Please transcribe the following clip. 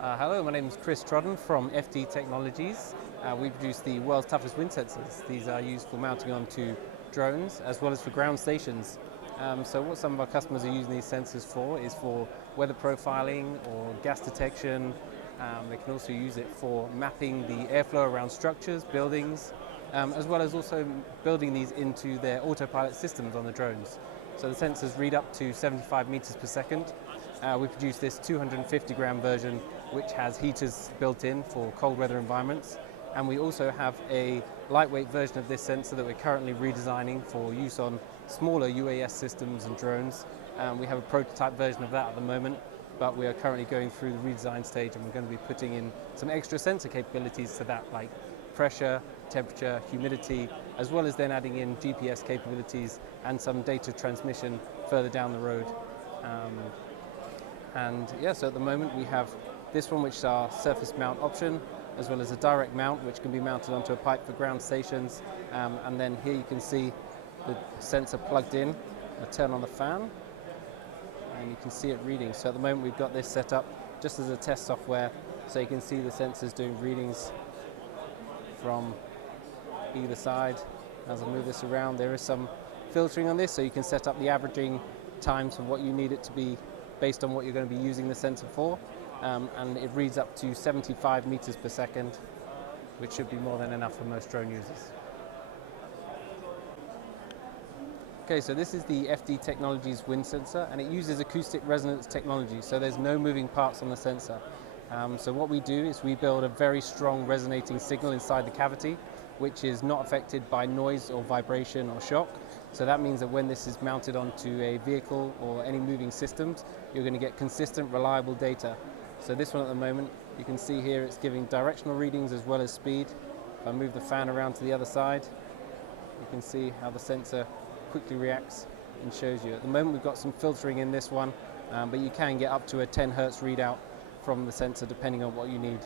Hello, my name is Chris Trodden from FD Technologies. We produce the world's toughest wind sensors. These are used for mounting onto drones as well as for ground stations. So what some of our customers are using these sensors for is for weather profiling or gas detection. They can also use it for mapping the airflow around structures, buildings, as well as also building these into their autopilot systems on the drones. So the sensors read up to 75 meters per second. We produce this 250 gram version which has heaters built in for cold weather environments, and we also have a lightweight version of this sensor that we're currently redesigning for use on smaller UAS systems and drones. We have a prototype version of that at the moment, but we are currently going through the redesign stage, and we're going to be putting in some extra sensor capabilities to that, like pressure, temperature, humidity, as well as then adding in GPS capabilities and some data transmission further down the road. So at the moment we have this one, which is our surface mount option, as well as a direct mount which can be mounted onto a pipe for ground stations. And then here you can see the sensor plugged in. I turn on the fan and you can see it reading. So at the moment we've got this set up just as a test software, so you can see the sensors doing readings from either side. As I move this around, there is some filtering on this, so you can set up the averaging times for what you need it to be based on what you're going to be using the sensor for. And it reads up to 75 meters per second, which should be more than enough for most drone users. Okay, so this is the FD Technologies wind sensor, and it uses acoustic resonance technology, so there's no moving parts on the sensor. So what we do is we build a very strong resonating signal inside the cavity, which is not affected by noise or vibration or shock. So that means that when this is mounted onto a vehicle or any moving systems, you're going to get consistent, reliable data. So this one at the moment, you can see here it's giving directional readings as well as speed. If I move the fan around to the other side, you can see how the sensor quickly reacts and shows you. At the moment we've got some filtering in this one, but you can get up to a 10 Hertz readout from the sensor depending on what you need.